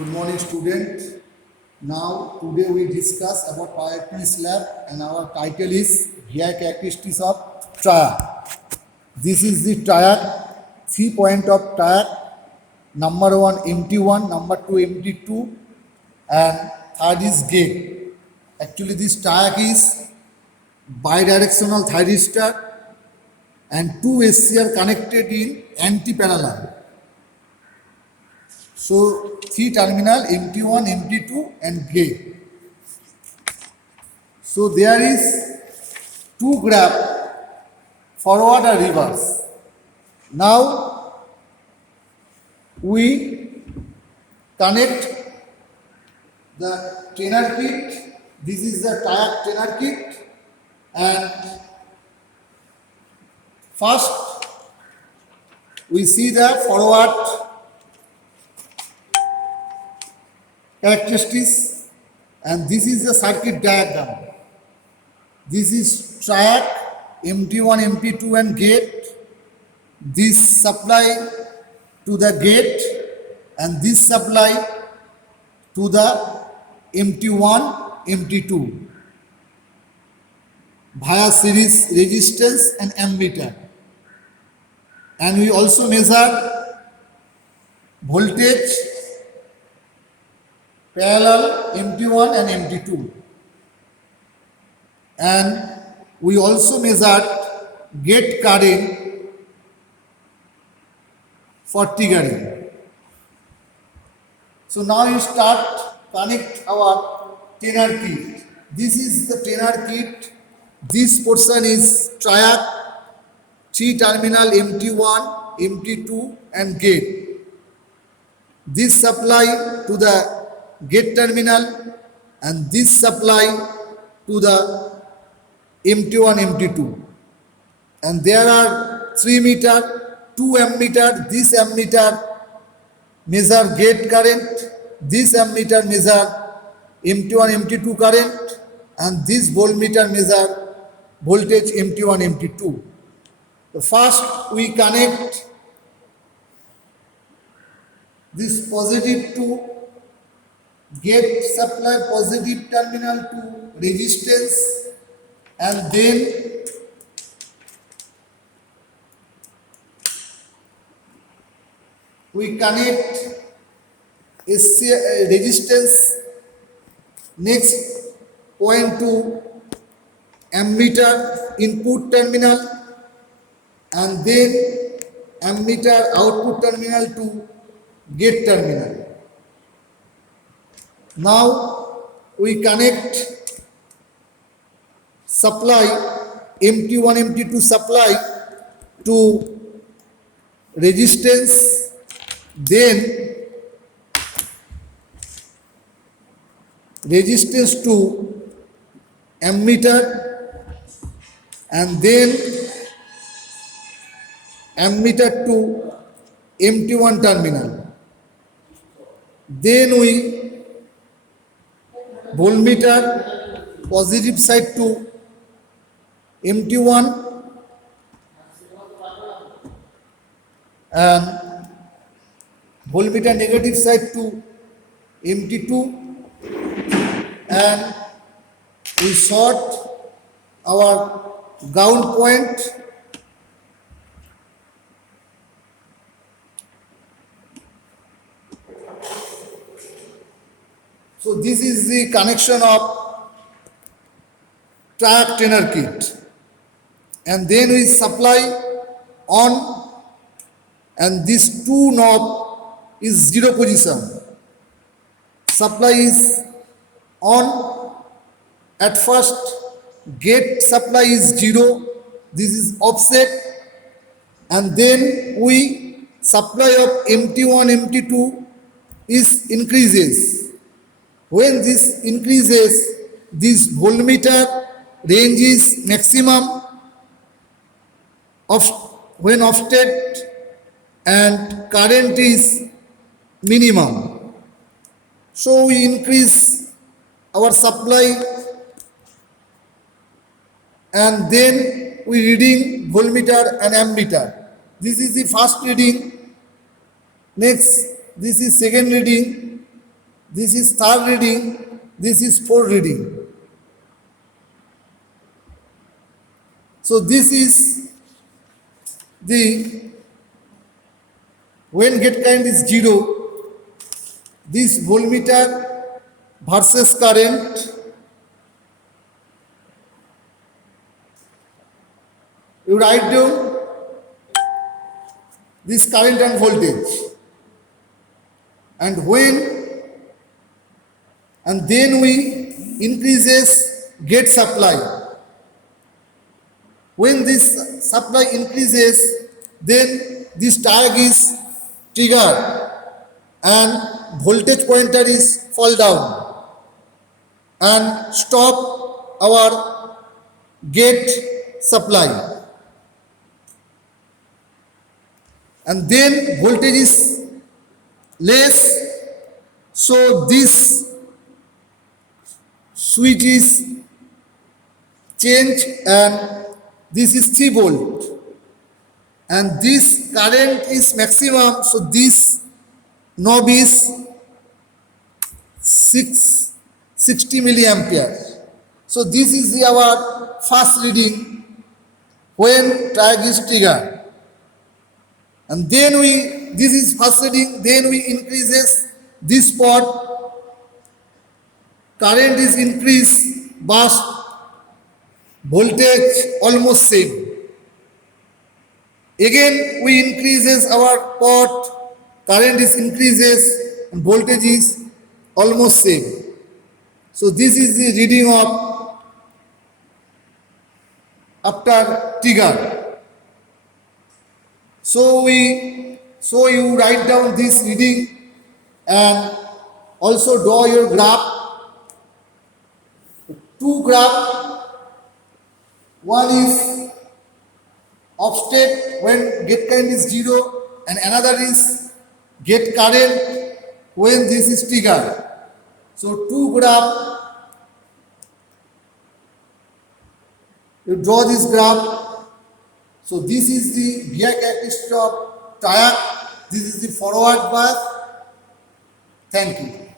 Good morning, students. Now, today we discuss about power electronics lab, and our title is VI characteristics of triac. This is the triac, 3 point of triac. Number 1 MT1, number 2 MT2, and third is gate. Actually, this triac is bidirectional thyristor, and two AC are connected in anti-parallel. So, 3 terminal MT1, MT2 and gate. So, there is 2 graph, forward and reverse. Now, we connect the trainer kit. This is the triac trainer kit, and first we see the forward characteristics, and this is the circuit diagram. This is triac, MT1, MT2 and gate. This supply to the gate and this supply to the MT1, MT2 via series resistance and ammeter. And we also measure voltage parallel MT1 and MT2, and we also measured gate current for triggering. So now you start connect our trainer kit. This is the trainer kit. This portion is triac, 3 terminal MT1, MT2 and gate. This supply to the gate terminal and this supply to the MT1, MT2, and there are 3 meter, 2 ammeter. This ammeter measure gate current, this ammeter measure MT1, MT2 current, and this voltmeter measure voltage MT1, MT2. So first we connect this positive to gate supply, positive terminal to resistance, and then we connect resistance next point to ammeter input terminal, and then ammeter output terminal to gate terminal. Now we connect supply MT1, MT2 supply to resistance, then resistance to ammeter, and then ammeter to MT1 terminal. Then we voltmeter positive side to MT1 and voltmeter negative side to MT2, and we short our ground point So this is the connection of triac trainer kit, and then we supply on, and this 2 knob is 0 position. Supply is on. At first gate supply is 0, this is offset, and then we supply of MT1, MT2 is increases. When this increases, this voltmeter range is maximum of when offset, and current is minimum. So we increase our supply, and then we reading voltmeter and ammeter. This is the first reading. Next, this is second reading. this is third reading, this is fourth reading. So this is the when gate current is 0, this voltmeter versus current, you write down this current and voltage, and then we increases gate supply. When this supply increases, then this tag is triggered and voltage pointer is fall down and stop our gate supply. And then voltage is less, so this switch is changed and this is 3 volt, and this current is maximum, so this knob is 60 milliampere. So this is our first reading when tag is triggered. And then this is first reading, then we increases this pot, current is increased, but voltage almost same. Again we increases our pot, current is increases and voltage is almost same. So this is the reading of after trigger. So you write down this reading and also draw your graph. 2 graph. One is offset when gate current is 0 and another is gate current when this is triggered. So 2 graph, you draw this graph. So this is the VI characteristic of triac, this is the forward bias. Thank you.